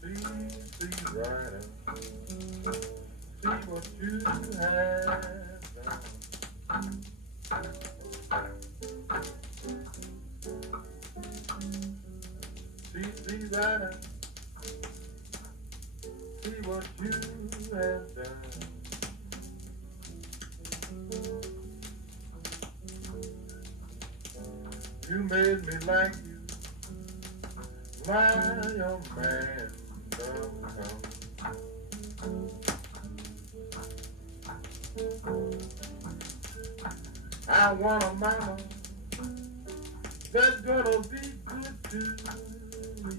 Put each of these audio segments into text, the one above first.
See, see right up. See what you have done. See right up. See what you have done. You made me like you, my young man. Downtown. I want a mama that's gonna be good to me.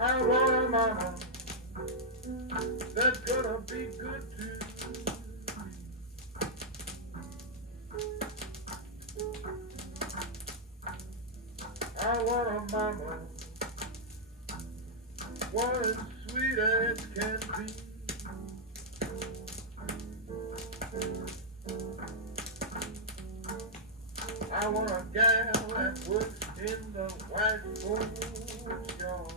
I want a mama that's gonna be good to me. I want a mama one as sweet as can be. I want a gal that works in the white folks yard.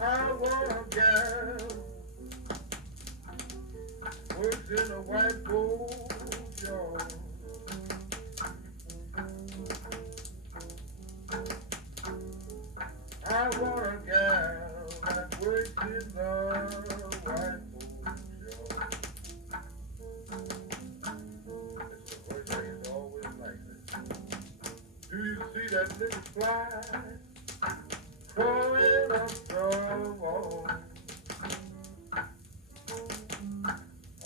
I want a gal works in the white folks yard. I want a gal that works in the white folks yard. It's the voice I used to always like this. Do you see that little fly crawling up the wall?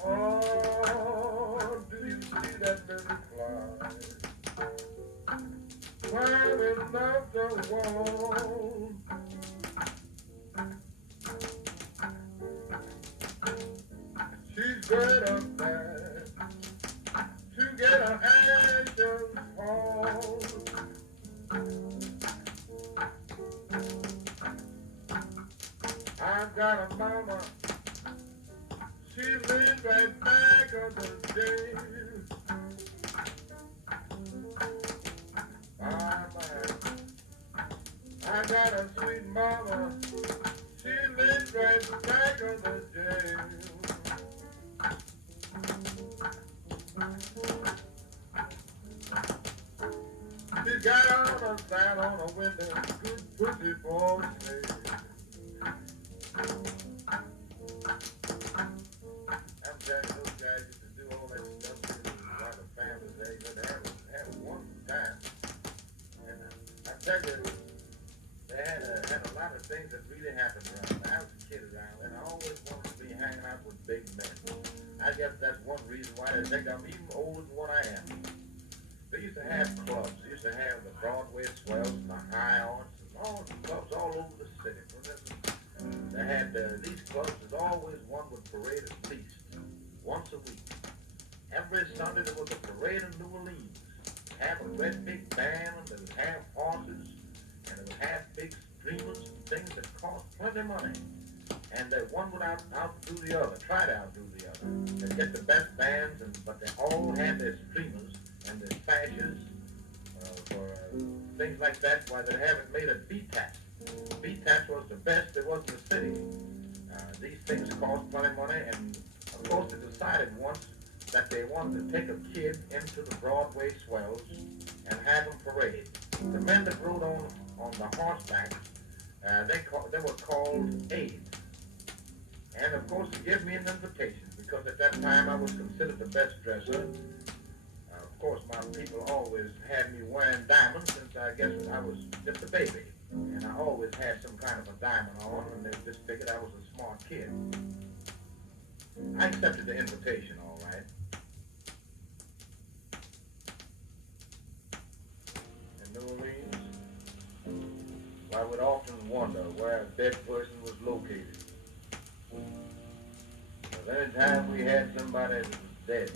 Oh, do you see that little fly climbing up the wall? She's going up there to get her ashes fall. I've got a mama, she lives right back of the jail. My, I got a sweet mama, she lives right back of the jail. She got on a sign on a window, good pussy for sale. I'm telling you, those guys used to do all that stuff to a lot of families. They could have one time. And I tell you, they had a lot of things that really happened around. I was a kid around, and I always wanted to be hanging out with big men. I guess that's one reason why they think I'm even older than what I am. They used to have clubs. They used to have the Broadway swells and the high arts and all the clubs all over the city. They had these clubs. There's always one would parade at least once a week. Every Sunday there was a parade in New Orleans. Have a great big band, and they would have horses, and they would have big streamers and things that cost plenty of money. And one would outdo the other, try to outdo the other. They'd get the best bands, but they all had their streamers and their sashes for things like that. Why they haven't made a beat tax. Beat tax was the best there was in the city. These things cost plenty of money, and of course they decided once that they wanted to take a kid into the Broadway swells and have them parade. The men that rode on the horseback, they were called aides. And of course they gave me an invitation because at that time I was considered the best dresser. Of course my people always had me wearing diamonds since I guess I was just a baby. And I always had some kind of a diamond on, and they just figured I was a smart kid. I accepted the invitation, all right. In New Orleans, I would often wonder where a dead person was located. But anytime we had somebody that was dead,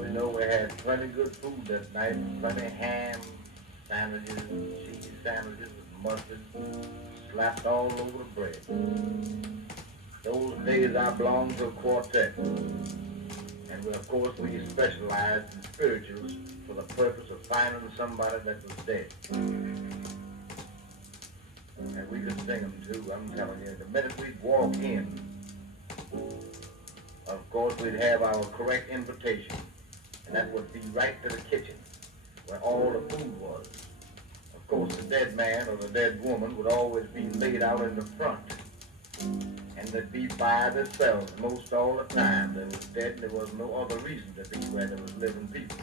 we know we had plenty good food that night, plenty ham sandwiches, cheese sandwiches with mustard, slapped all over the bread. Those days I belonged to a quartet. And of course we specialized in spirituals for the purpose of finding somebody that was dead. And we could sing them too, I'm telling you. The minute we'd walk in, of course we'd have our correct invitation. And that would be right to the kitchen, where all the food was. Of course the dead man or the dead woman would always be laid out in the front. And they'd be by themselves most all the time. They was dead and there was no other reason to be where there was living people.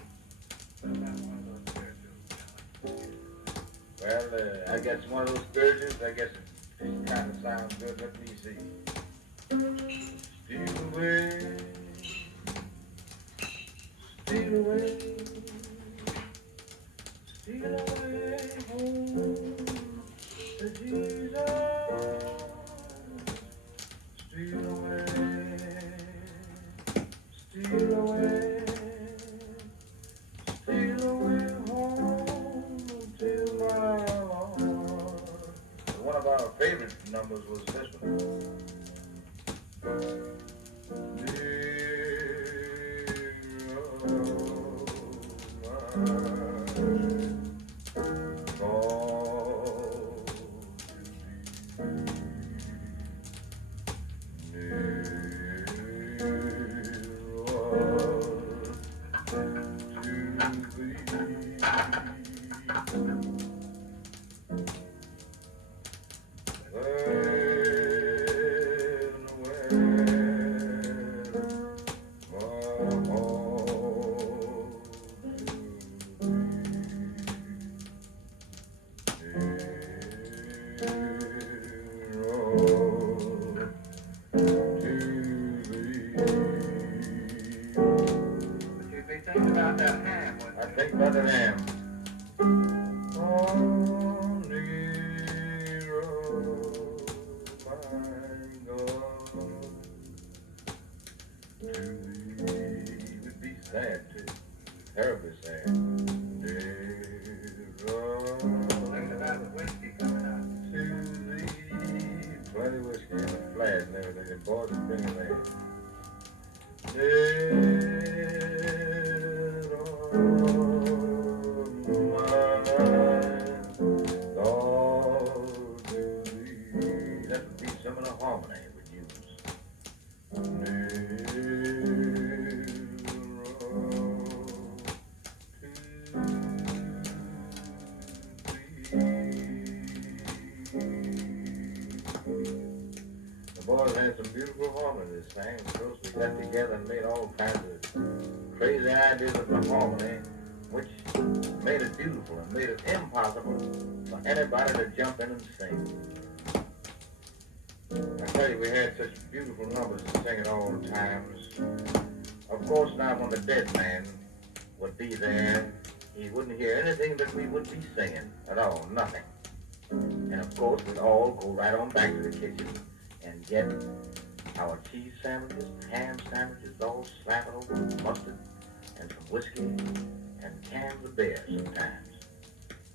Well, I guess one of those spirituals, I guess it kind of sounds good. Let me see. Steal away, steal away, steal away home to Jesus. Steal away, steal away, steal away home to my Lord. One of our favorite numbers was this one. I think about the ham. On the road, my God, to thee would be sad too, terribly sad. Thinking about the whiskey coming out. To thee, plenty of whiskey in the flask and everything. The boys would bring it there. That would be some of the harmony it would use. The boys had some beautiful harmony this time. Of course, we got together and made all kinds of crazy ideas of the harmony, which made it beautiful and made it impossible for anybody to jump in and sing. I tell you, we had such beautiful numbers to sing at all times. Of course, now when the dead man would be there, he wouldn't hear anything that we would be singing at all, nothing. And of course, we'd all go right on back to the kitchen and get our cheese sandwiches, ham sandwiches, all slapping over with mustard and some whiskey and cans of beer sometimes.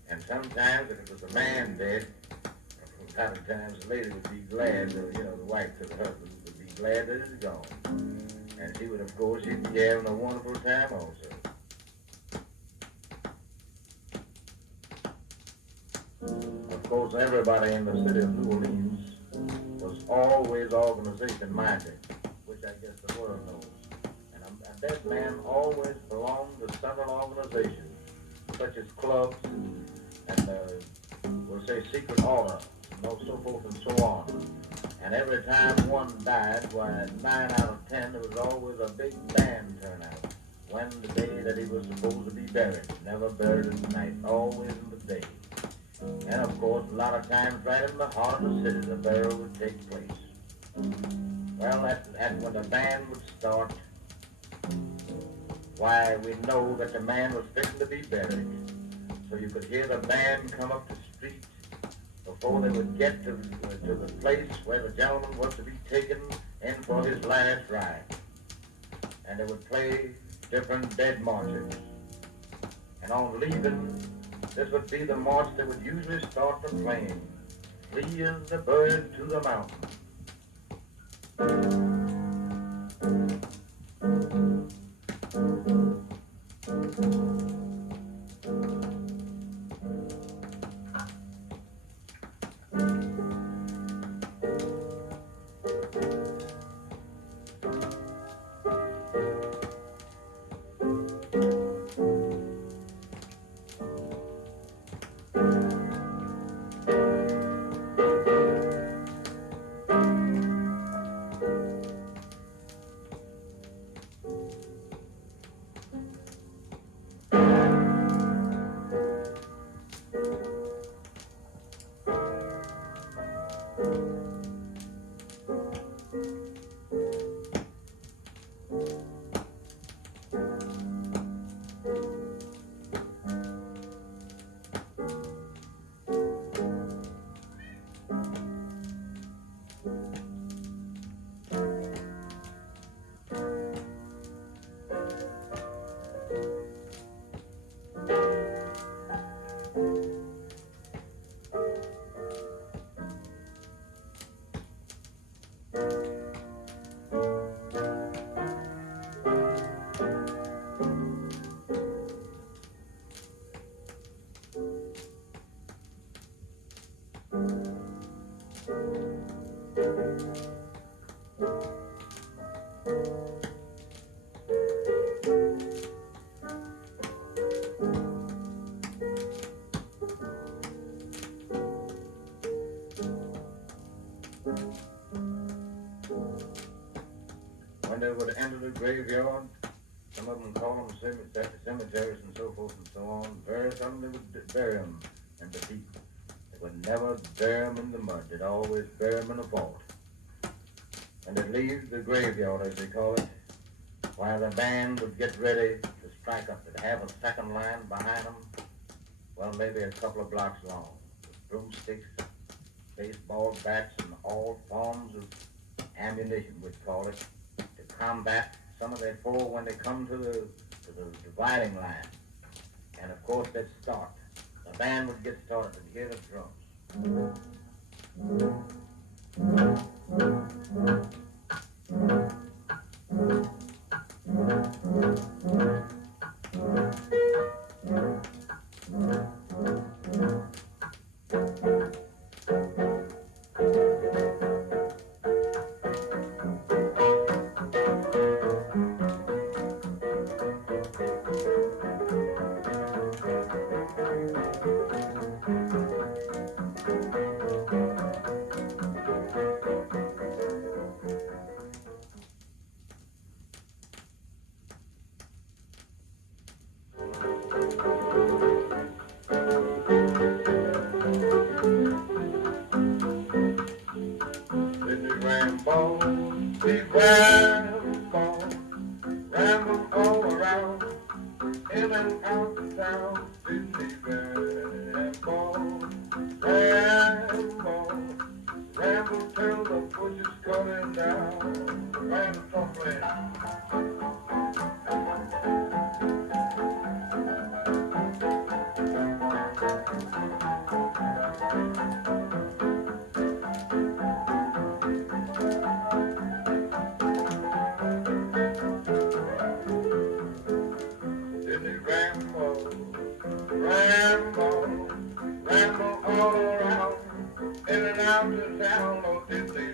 And sometimes, if it was a man dead, from time to time, the lady would be glad, the wife to the husband would be glad that he's gone. And she would, of course, she'd be having a wonderful time also. Of course, everybody in the city of New Orleans was always organization-minded, which I guess the world knows. And a dead man always belonged to several organizations, such as clubs and we'll say secret orders, and so forth and so on. And every time one died, why 9 out of 10, there was always a big band turnout. When the day that he was supposed to be buried, never buried at night, always in the day. And of course, a lot of times right in the heart of the city, the burial would take place. Well, that's when the band would start. Why, we know that the man was fixing to be buried. So you could hear the band come up the street before they would get to the place where the gentleman was to be taken in for his last ride. And they would play different dead marches. And on leaving, this would be the march that would usually start from playing. Flee as the bird to the mountain. When they would enter the graveyard, some of them call them cemeteries and so forth and so on, very seldom they would bury them in the deep. They would never bury them in the mud. They'd always bury them in a vault. And they'd leave the graveyard, as they call it, while the band would get ready to strike up. They'd have a second line behind them, well, maybe a couple of blocks long, with broomsticks, baseball bats, and all forms of ammunition, we'd call it, to combat some of their foe when they come to the dividing line. And of course, they'd start. The band would get started and hear the drums. Ramble all around, in and out of town, Sydney ramble till the bushes cutting down, ramble softly. Ramble all around, in and out of town, oh Disney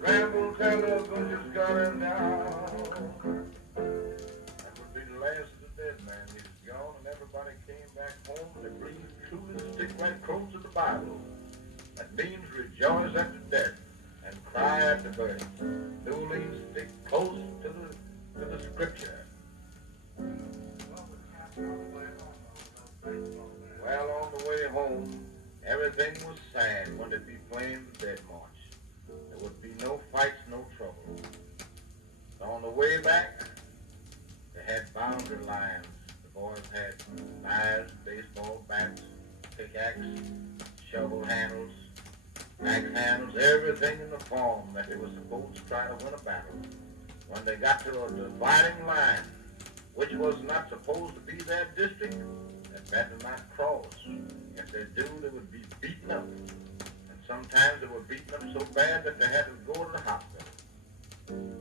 ramble till the bushes cutting down. That would be the last of the dead man. He was gone and everybody came back home and they breathed true and stick right close to the Bible. That means rejoice at the death and cry at the birth. New Orleans stick close to the scripture. Well, on the way home, everything was sad when they'd be playing the Dead March. There would be no fights, no trouble. So on the way back, they had boundary lines. The boys had knives, baseball bats, pickaxes, shovel handles, axe handles, everything in the form that they were supposed to try to win a battle. When they got to a dividing line, which was not supposed to be their district, they better not cross. If they do, they would be beaten up. And sometimes they were beating them so bad that they had to go to the hospital.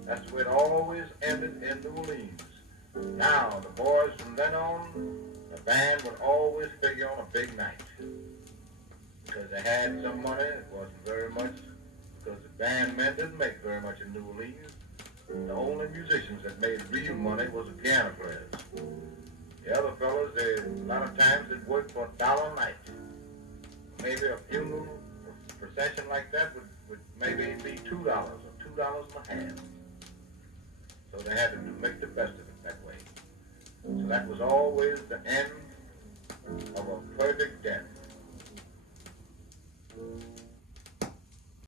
That's the way it always ended in New Orleans. Now, the boys from then on, the band would always figure on a big night. Because they had some money, it wasn't very much, because the band men didn't make very much in New Orleans. The only musicians that made real money was the piano players. The other fellows, a lot of times they'd work for $1 a night. Maybe a funeral procession like that would maybe be $2 or $2.50. So they had to make the best of it that way. So that was always the end of a perfect death.